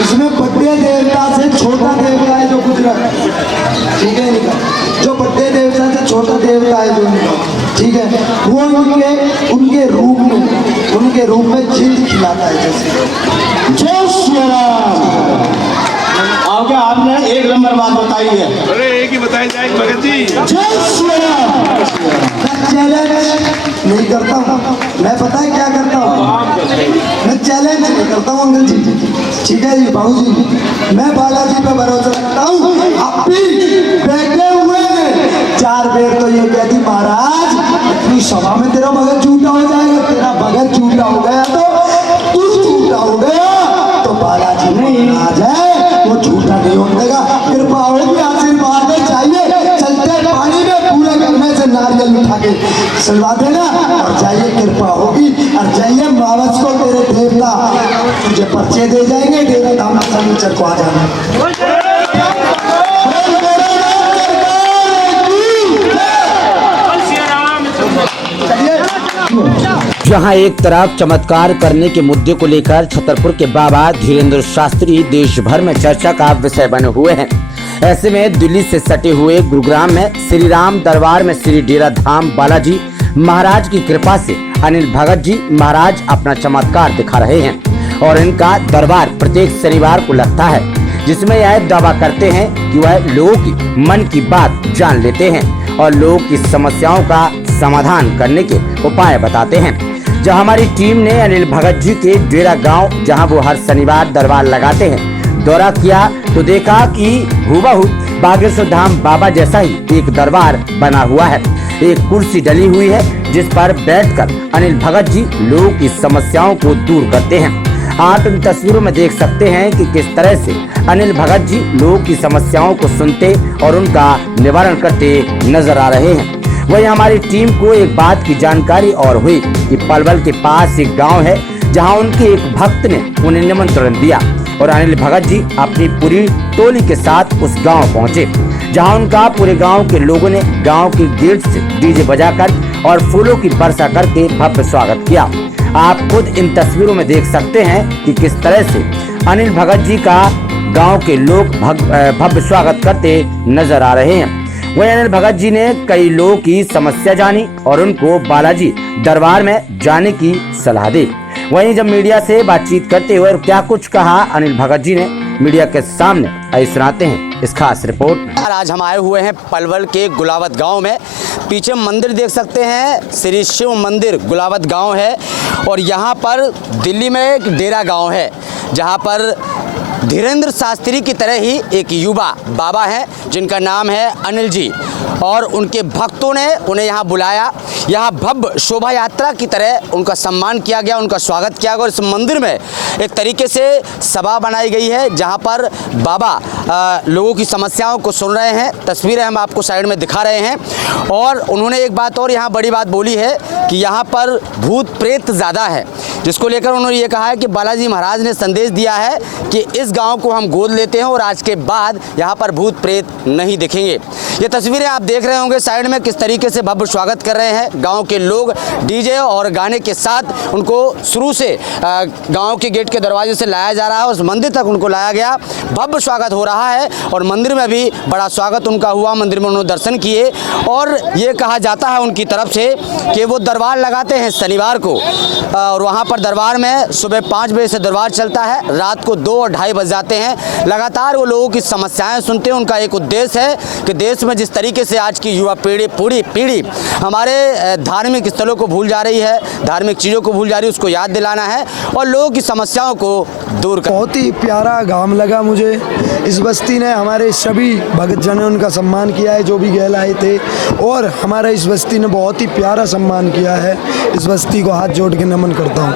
इसमें बड़े देवता से छोटा देवता है जो गुजरा, ठीक है निकल, जो बड़े देवता से छोटा देवता है जो निकल, ठीक है, वो उनके रूप में जिंद खिलाता है जैसे। जय श्री राम। आगे आपने एक नंबर बात बताई है। अरे एक ही बताई जाए भगत जी। जय श्री राम। चैलेंज नहीं करता हूँ मैं, पता है क्या करता हूँ मैं, चैलेंज नहीं करता हूँ अंकल जी, ठीक है जी बाबू जी, मैं बालाजी पे भरोसा रखता हूँ। आप भी बैठे हुए हैं 4 बेर तो ये कहती महाराज इतनी सभा में तेरा भगत झूठा हो जाएगा, तेरा भगत झूठा हो गया तो तू झूठा हो गया, तो बालाजी नहीं आ जाए वो झूठा नहीं होने देगा। कृपा होगी, आशीर्वाद चाहिए, चलते पानी में पूरे गन्ने से नारियल उठा के सलवा देना और जाइए, कृपा होगी और जाइए मावस को तेरे देवता तुझे पर्चे दे जाएंगे, डेरा दामा सनीचर को आ जाना। जहां एक तरफ चमत्कार करने के मुद्दे को लेकर छतरपुर के बाबा धीरेन्द्र शास्त्री देश भर में चर्चा का विषय बने हुए हैं। ऐसे में दिल्ली से सटे हुए गुरुग्राम में श्री राम दरबार में श्री डेरा धाम बालाजी महाराज की कृपा से अनिल भगत जी महाराज अपना चमत्कार दिखा रहे हैं और इनका दरबार प्रत्येक शनिवार को लगता है, जिसमें यह दावा करते हैं कि वह लोगों की मन की बात जान लेते हैं और लोगों की समस्याओं का समाधान करने के उपाय बताते हैं। जब हमारी टीम ने अनिल भगत जी के डेरा गांव, जहां वो हर शनिवार दरबार लगाते हैं, दौरा किया तो देखा कि हुबहू बागेश्वर धाम बाबा जैसा ही एक दरबार बना हुआ है। एक कुर्सी डली हुई है जिस पर बैठकर अनिल भगत जी लोगों की समस्याओं को दूर करते हैं। आप इन तस्वीरों में देख सकते हैं कि किस तरह से अनिल भगत जी लोगों की समस्याओं को सुनते और उनका निवारण करते नजर आ रहे हैं। वही हमारी टीम को एक बात की जानकारी और हुई कि पलवल के पास एक गांव है जहां उनके एक भक्त ने उन्हें निमंत्रण दिया और अनिल भगत जी अपनी पूरी टोली के साथ उस गांव पहुंचे, जहां उनका पूरे गांव के लोगों ने गांव के गेट से डीजे बजाकर और फूलों की वर्षा करके भव्य स्वागत किया। आप खुद इन तस्वीरों में देख सकते हैं कि किस तरह से अनिल भगत जी का गांव के लोग भव्य स्वागत करते नजर आ रहे हैं। वहीं अनिल भगत जी ने कई लोगों की समस्या जानी और उनको बालाजी दरबार में जाने की सलाह दी। वहीं जब मीडिया से बातचीत करते हुए क्या कुछ कहा अनिल भगत जी ने मीडिया के सामने, आइए सुनाते हैं इस खास रिपोर्ट। आज हम आए हुए हैं पलवल के गुलावत गांव में। पीछे मंदिर देख सकते हैं, श्री शिव मंदिर गुलावत गांव है और यहाँ पर दिल्ली में एक डेरा गांव है जहाँ पर धीरेन्द्र शास्त्री की तरह ही एक युवा बाबा हैं जिनका नाम है अनिल जी, और उनके भक्तों ने उन्हें यहाँ बुलाया। यहाँ भव्य शोभा यात्रा की तरह उनका सम्मान किया गया, उनका स्वागत किया गया और इस मंदिर में एक तरीके से सभा बनाई गई है जहाँ पर बाबा लोगों की समस्याओं को सुन रहे हैं। तस्वीरें हम आपको साइड में दिखा रहे हैं और उन्होंने एक बात और यहाँ बड़ी बात बोली है कि यहाँ पर भूत प्रेत ज़्यादा है, जिसको लेकर उन्होंने ये कहा है कि बालाजी महाराज ने संदेश दिया है कि इस गांव को हम गोद लेते हैं और आज के बाद यहाँ पर भूत प्रेत नहीं दिखेंगे। ये तस्वीरें आप देख रहे होंगे साइड में किस तरीके से भव्य स्वागत कर रहे हैं गांव के लोग डीजे और गाने के साथ। उनको शुरू से गांव के गेट के दरवाजे से लाया जा रहा है, उस मंदिर तक उनको लाया गया, भव्य स्वागत हो रहा है और मंदिर में भी बड़ा स्वागत उनका हुआ। मंदिर में उन्होंने दर्शन किए और ये कहा जाता है उनकी तरफ से कि वो दरबार लगाते हैं शनिवार को और वहाँ पर दरबार में सुबह 5 बजे से दरबार चलता है, रात को 2 और 2:30 बज जाते हैं। लगातार वो लोगों की समस्याएं सुनते हैं। उनका एक उद्देश्य है कि देश में जिस तरीके से आज की युवा पूरी पीढ़ी हमारे धार्मिक स्थलों को भूल जा रही है, धार्मिक चीज़ों को भूल जा रही है, उसको याद दिलाना है और लोगों की समस्याओं को दूर कर। बहुत ही प्यारा गांव लगा मुझे। इस बस्ती ने हमारे सभी भक्तजनों उनका सम्मान किया है जो भी गैल आए थे और हमारा इस बस्ती ने बहुत ही प्यारा सम्मान किया है। इस बस्ती को हाथ जोड़ के नमन करता हूँ।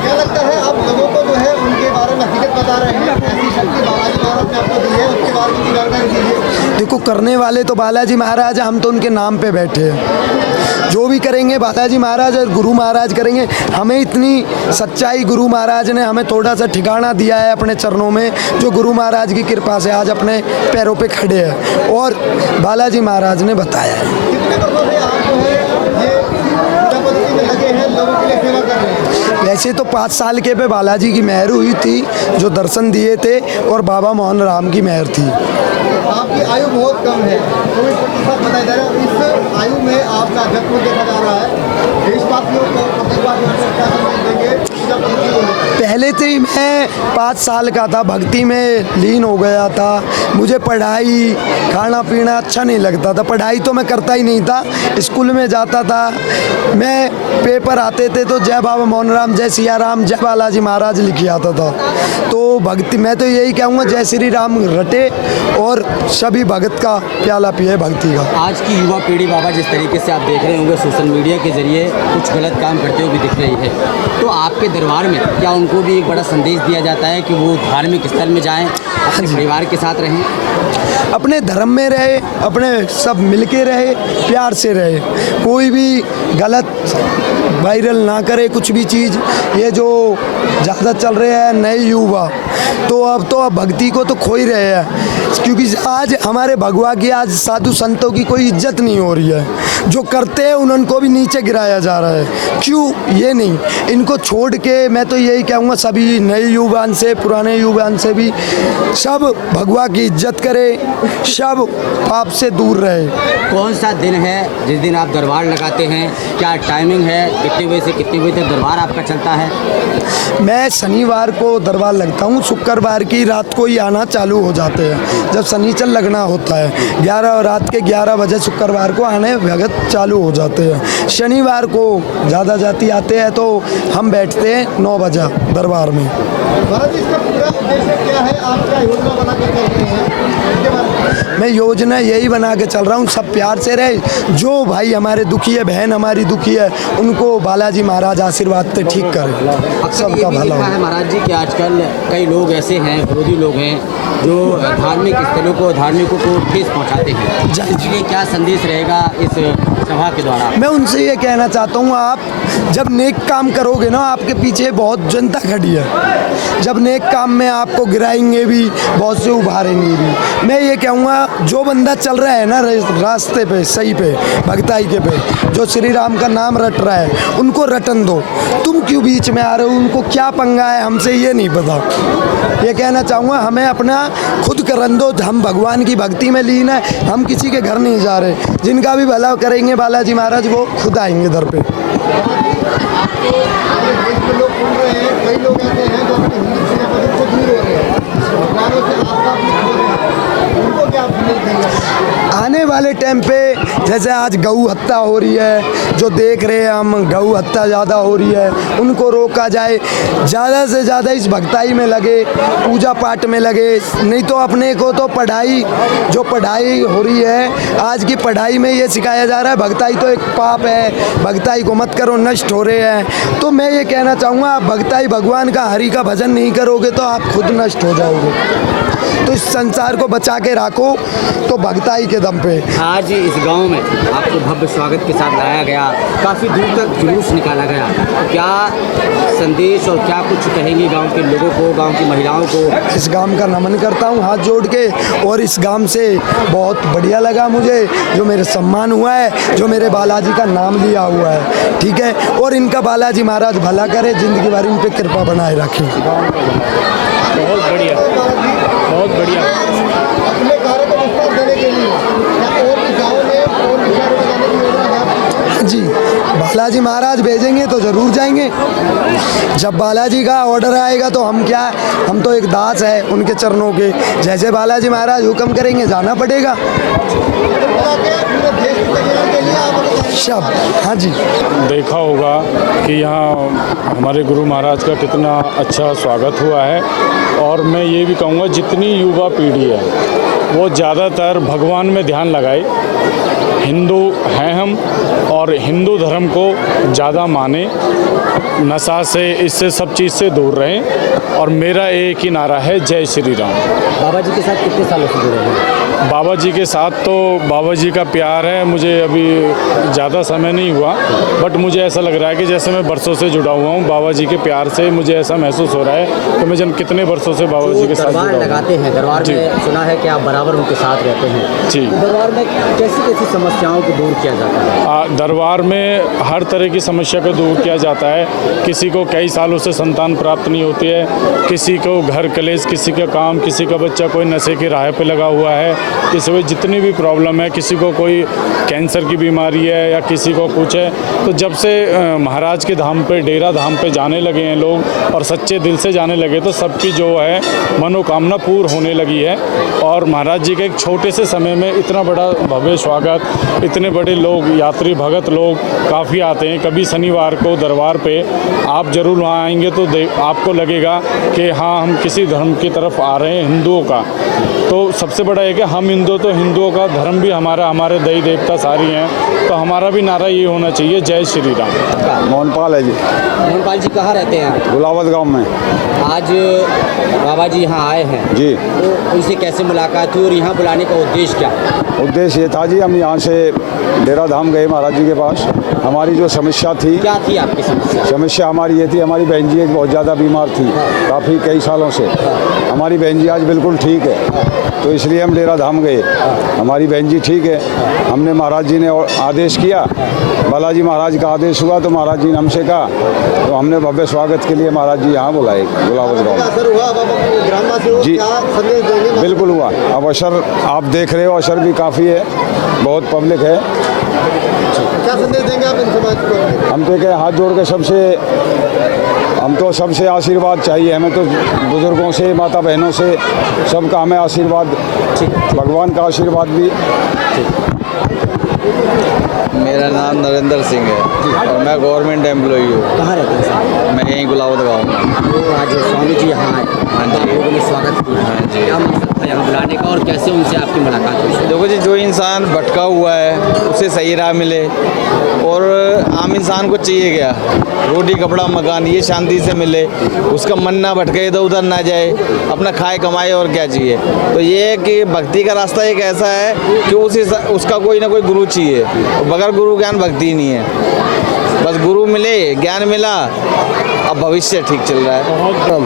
क्या लगता है आप लोगों को जो है उनके बारे में हकीकत बता रहे हैं, ऐसी शक्ति बालाजी महाराज ने आपको दी है, उसके बारे में जानकारी दीजिए। देखो, करने वाले तो बालाजी महाराज हैं, हम तो उनके नाम पे बैठे हैं। जो भी करेंगे बालाजी महाराज और गुरु महाराज करेंगे। हमें इतनी सच्चाई गुरु महाराज ने हमें थोड़ा सा ठिकाना दिया है अपने चरणों में, जो गुरु महाराज की कृपा से आज अपने पैरों पे खड़े हैं और बालाजी महाराज ने बताया है। कितने वर्षों से आप जो है ये पूजा पद्धति में लगे हैं, लोगों के लिए सेवा कर रहे हैं? ऐसे तो 5 साल के पे बालाजी की मेहर हुई थी जो दर्शन दिए थे, और बाबा मोहन राम की मेहर थी। आपकी आयु बहुत कम है, 24% बताया जा रहा है। इस आयु में आपका अध्यात्म देखा जा रहा है। देशवासियों को प्रतिवादियों को क्या संदेश देंगे पूजा पद्धति को लेकर? पहले से ही मैं 5 साल का था, भक्ति में लीन हो गया था। मुझे पढ़ाई खाना पीना अच्छा नहीं लगता था। पढ़ाई तो मैं करता ही नहीं था, स्कूल में जाता था मैं, पेपर आते थे तो जय बाबा मोहन राम, जय सिया राम, जय बालाजी महाराज लिखी आता था। तो भक्ति मैं तो यही कहूँगा, जय श्री राम रटे और सभी भगत का प्याला पिए भक्ति का। आज की युवा पीढ़ी बाबा जिस तरीके से आप देख रहे होंगे सोशल मीडिया के जरिए कुछ गलत काम करते हुए भी दिख रही है, तो आपके दरबार में क्या उनको भी एक बड़ा संदेश दिया जाता है कि वो धार्मिक स्थल में जाएं, अपने परिवार के साथ रहें, अपने धर्म में रहे, अपने सब मिलके रहे, प्यार से रहे, कोई भी गलत वायरल ना करे कुछ भी चीज़। ये जो ज़्यादा चल रहे हैं नए युवा, तो अब भक्ति को तो खो ही रहे हैं, क्योंकि आज हमारे भगवा की, आज साधु संतों की कोई इज्जत नहीं हो रही है। जो करते हैं उनको भी नीचे गिराया जा रहा है। क्यों? ये नहीं, इनको छोड़ के मैं तो यही कहूँगा सभी नए युवान से, पुराने युवान से भी, सब भगवा की इज्जत करे, सब पाप से दूर रहे। कौन सा दिन है जिस दिन आप दरबार लगाते हैं, क्या टाइमिंग है, कितने बजे से कितने बजे तक दरबार आपका चलता है? मैं शनिवार को दरबार लगता हूँ, शुक्रवार की रात को ही आना चालू हो जाते हैं। जब शनिचर लगना होता है 11 रात के 11 बजे शुक्रवार को आने भगत चालू हो जाते हैं। शनिवार को ज़्यादा जाति आते हैं तो हम बैठते हैं 9 बजे दरबार में। भारत इसका पूरा उद्देश्य क्या है? आप क्या योजना बना के चल रहे हैं इसके बारे में? मैं योजना यही बना के चल रहा हूँ, सब प्यार से रहे। जो भाई हमारे दुखी है, बहन हमारी दुखी है, उनको बालाजी महाराज आशीर्वाद से ठीक करें, अक्सर ये सबका भी भला देखा है हो। महाराज जी कि आजकल कई लोग ऐसे हैं, विरोधी लोग हैं, जो धार्मिक स्थलों को, धार्मिकों को ठेस पहुंचाते हैं। जी, जी। इसलिए क्या संदेश रहेगा इस सभा के द्वारा? मैं उनसे ये कहना चाहता हूँ, आप जब नेक काम करोगे ना, आपके पीछे बहुत जनता खड़ी है। जब नेक काम में आपको गिराएंगे भी, बहुत से उभारेंगे भी। मैं ये कहूँगा, जो बंदा चल रहा है ना रास्ते पे, सही पे, भगताई के पे, जो श्री राम का नाम रट रहा है, उनको रटन दो। तुम क्यों बीच में आ रहे हो? उनको क्या पंगा है हमसे, ये नहीं पता। ये कहना चाहूँगा, हमें अपना खुद करन दो। हम भगवान की भक्ति में लीन है, हम किसी के घर नहीं जा रहे। जिनका भी भला करेंगे बालाजी महाराज, वो खुद आएंगे दर पे। देश में लोग सुन रहे हैं, कई लोग ऐसे हैं जो अपने हिंदू सेनापति से दूर हो रहे हैं, भगवानों से आस्था भी खो रहे हैं, उनको क्या संदेश देंगे? आने वाले टाइम पे जैसे आज गऊ हत्या हो रही है, जो देख रहे हैं हम, गऊ हत्या ज़्यादा हो रही है, उनको रोका जाए। ज़्यादा से ज़्यादा इस भक्ताई में लगे, पूजा पाठ में लगे। नहीं तो अपने को तो पढ़ाई, जो पढ़ाई हो रही है, आज की पढ़ाई में ये सिखाया जा रहा है भक्ताई तो एक पाप है, भक्ताई को मत करो, नष्ट हो रहे हैं। तो मैं ये कहना चाहूँगा, आप भक्ताई भगवान का, हरि का भजन नहीं करोगे तो आप खुद नष्ट हो जाओगे। तो इस संसार को बचा के रखो, तो भक्ताई के दम पे। आज इस गांव में आपको भव्य स्वागत के साथ लाया गया, काफ़ी दूर तक जुलूस निकाला गया, क्या संदेश और क्या कुछ कहेंगे गांव के लोगों को, गांव की महिलाओं को? इस गांव का नमन करता हूं हाथ जोड़ के, और इस गांव से बहुत बढ़िया लगा मुझे, जो मेरे सम्मान हुआ है, जो मेरे बालाजी का नाम लिया हुआ है, ठीक है। और इनका बालाजी महाराज भला करे, जिंदगी भर इन पे कृपा बनाए रखें। बहुत बढ़िया, बहुत बढ़िया। अपने कार्य को विस्तार देने के लिए या और भी गाँव में और भी शहरों में जाने की योजना है आपकी? जी, बालाजी महाराज भेजेंगे तो ज़रूर जाएंगे। जब बालाजी का ऑर्डर आएगा तो हम क्या, हम तो एक दास है उनके चरणों के। जैसे बालाजी महाराज हुक्म करेंगे, जाना पड़ेगा। पूरे देश की कल्याण के लिए आप सब, हाँ जी। देखा होगा कि यहाँ हमारे गुरु महाराज का कितना अच्छा स्वागत हुआ है। और मैं ये भी कहूँगा, जितनी युवा पीढ़ी है वो ज़्यादातर भगवान में ध्यान लगाए। हिंदू हैं हम, और हिंदू धर्म को ज़्यादा माने, नशा से, इससे सब चीज़ से दूर रहें। और मेरा एक ही नारा है, जय श्री राम। बाबा जी के साथ कितने सालों से जुड़े हैं? बाबा जी के साथ तो बाबा जी का प्यार है, मुझे अभी ज़्यादा समय नहीं हुआ, बट मुझे ऐसा लग रहा है कि जैसे मैं बरसों से जुड़ा हुआ हूँ बाबा जी के प्यार से। मुझे ऐसा महसूस हो रहा है कि मैं जन कितने बरसों से बाबा जी के साथ जुड़ा दरबार हूँ। लगाते हैं, दरबार जी। में सुना है कि आप बराबर उनके साथ रहते हैं। जी। तो दरबार में कैसी कैसी समस्याओं को दूर किया जाता है? दरबार में हर तरह की समस्या को दूर किया जाता है। किसी को कई सालों से संतान प्राप्त नहीं होती है, किसी को घर कलेश, किसी का काम, किसी का बच्चा कोई नशे की राह पे लगा हुआ है, किसी को जितनी भी प्रॉब्लम है, किसी को कोई कैंसर की बीमारी है या किसी को कुछ है, तो जब से महाराज के धाम पे, डेरा धाम पे जाने लगे हैं लोग और सच्चे दिल से जाने लगे, तो सबकी जो है मनोकामना पूर्ण होने लगी है। और महाराज जी के एक छोटे से समय में इतना बड़ा भव्य स्वागत, इतने बड़े लोग, यात्री भगत लोग काफ़ी आते हैं। कभी शनिवार को दरबार पे आप ज़रूर वहाँ आएंगे तो आपको लगेगा कि हाँ, हम किसी धर्म की तरफ आ रहे हैं, हिंदुओं का। तो सबसे बड़ा है कि हम हिंदू, तो हिंदुओं का धर्म भी हमारा, हमारे देवी देवता सारी हैं, तो हमारा भी नारा ये होना चाहिए, जय श्री राम। मोहनपाल है जी, मोहनपाल जी कहाँ रहते हैं? गुलावत गांव में। आज बाबा जी यहाँ आए हैं, जी, तो उनसे कैसे मुलाकात हुई और यहाँ बुलाने का उद्देश्य क्या? उद्देश्य ये था जी, हम यहाँ से डेरा धाम गए महाराज जी के पास। हमारी जो समस्या थी, क्या थी आपकी समस्या? समस्या हमारी ये थी, हमारी बहन जी एक बहुत ज़्यादा बीमार थी काफ़ी कई सालों से। हमारी बहन जी आज बिल्कुल ठीक है, तो इसलिए हम डेरा धाम गए। हमारी बहन जी ठीक है, हमने महाराज जी ने आदेश किया, बालाजी महाराज का आदेश हुआ, तो महाराज जी ने हमसे कहा, तो हमने भव्य स्वागत के लिए महाराज जी यहाँ बुलाए गुलावत गाँव। असर हुआ अब आप ग्रामवासियों जी। क्या संदेश देंगे? बिल्कुल हुआ। अब असर आप देख रहे हो, असर भी काफ़ी है, बहुत पब्लिक है। क्या संदेश देंगे आप इन समाज को? हम तो कहे हाथ जोड़ के हम तो सबसे आशीर्वाद चाहिए हमें, तो बुजुर्गों से, माता बहनों से, सबका हमें आशीर्वाद, भगवान का आशीर्वाद भी। मेरा नाम नरेंद्र सिंह है और मैं गवर्नमेंट एम्प्लॉई हूँ। कहाँ रहते हैं साहब? मैं यहीं गुलावत गाँव में। तो आज स्वामी जी यहाँ आए, हाँ जी। आप लोगों ने स्वागत किया। हाँ जी। क्या मकसद था यहाँ बुलाने का और कैसे उनसे आपकी मुलाकात हुई? देखो जी, जो इंसान भटका हुआ है उसे सही राह मिले, और आम इंसान को चाहिए क्या, रोटी कपड़ा मकान, ये शांति से मिले, उसका मन ना भटके, इधर उधर ना जाए, अपना खाए कमाए, और क्या चाहिए। तो ये है कि भक्ति का रास्ता एक ऐसा है कि उसका कोई ना कोई गुरु चाहिए, बगैर गुरु ज्ञान भक्ति नहीं है। बस गुरु मिले, ज्ञान मिला, अब भविष्य ठीक चल रहा है।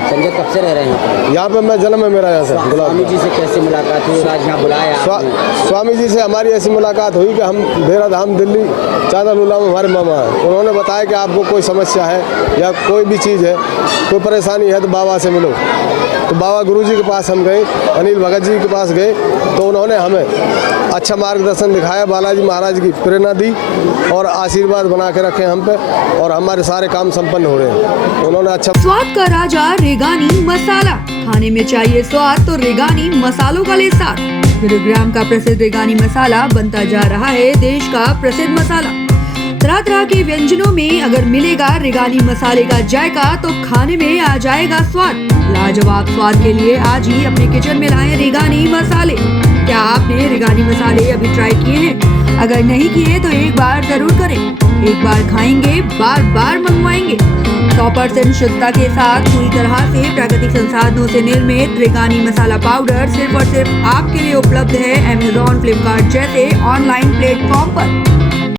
संजय कब से रह रहे हैं? यहाँ पे मैं जन्म है मेरा, यहाँ से स्वामी जी से कैसे मुलाकात हुई? आज यहाँ बुलाया आपने? स्वामी जी से हमारी ऐसी मुलाकात हुई कि हम डेरा धाम दिल्ली चादरलूला में हमारे मामा हैं, उन्होंने बताया कि आपको कोई समस्या है या कोई भी चीज़ है, कोई परेशानी है तो बाबा से मिलो। तो बाबा गुरुजी के पास हम गए, अनिल भगत जी के पास गए, तो उन्होंने हमें अच्छा मार्गदर्शन दिखाया, बालाजी महाराज की प्रेरणा दी और आशीर्वाद बना के रखे हम पे, और हमारे सारे काम संपन्न हो रहे हैं। उन्होंने अच्छा स्वाद का राजा रेगानी मसाला, खाने में चाहिए स्वाद तो रेगानी मसालों का ले साथ। गुरुग्राम का प्रसिद्ध रेगानी मसाला बनता जा रहा है देश का प्रसिद्ध मसाला। तरह तरह के व्यंजनों में अगर मिलेगा रेगानी मसाले का जायका तो खाने में आ जाएगा स्वाद। लाजवाब स्वाद के लिए आज ही अपने किचन में लाएं रेगानी मसाले। क्या आपने रेगानी मसाले अभी ट्राई किए हैं? अगर नहीं किए तो एक बार जरूर करें। एक बार खाएंगे, बार बार मंगवाएंगे। 100% शुद्धता के साथ पूरी तरह से प्राकृतिक संसाधनों से निर्मित रेगानी मसाला पाउडर सिर्फ और सिर्फ आपके लिए उपलब्ध है Amazon, Flipkart जैसे ऑनलाइन प्लेटफॉर्म पर।